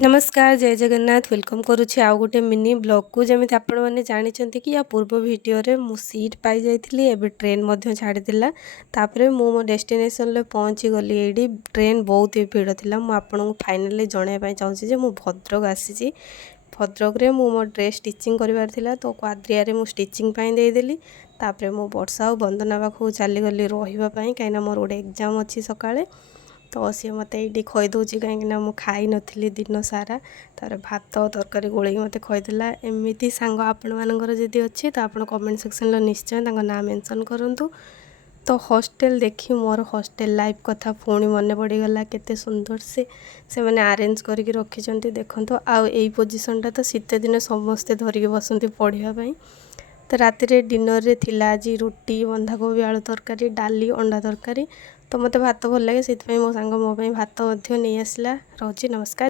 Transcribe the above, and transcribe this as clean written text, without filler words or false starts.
नमस्कार जय जगन्नाथ वेलकम करुच्छी आउ गोटे मिनी ब्लॉग को जमी आपण मैंने जानते कि या पूर्व वीडियो मु सीट पाई जाइली एबे ट्रेन छाड़ीला तापर मो डेस्टिनेशन पहुँची गली ये ट्रेन बहुत ही भीड़ थी मुझे फाइनाली जनवाई चाहिए मु भद्रक आसी भद्रक रे मो ड्रेस स्टिचिंग करार तो क्वाद्रिया मु स्टिचिंग देदेली तापर मो वर्षा और वंदना पाखु चलीगली रही कहीं मोर गोटे एग्जाम अच्छी सकाଳେ तो सी मत ये खईदे कहीं मुझे खाई नी दिन सारा तार भात तरकारी गोल मत खईदेला एमती सांग आपण मानकर जदि अच्छी तो आप कमेंट सेक्शन निश्चय ना मेंशन करूँ। तो हॉस्टल देखी मोर हॉस्टल लाइफ कथा पुणी मन पड़गला केते सुंदर से मैंने अरेंज करके रखी देखो आउ यही पोजिशनटा तो शीत दिन समस्ते धरिकी बसती पढ़ाई। तो राति डिनर रे थिला आज रुटी बंधाकोबी आलू तरकारी डाली अंडा तरकारी तो मत भात भल लगे से मो सांग मो भात नहीं आसला। रोची नमस्कार।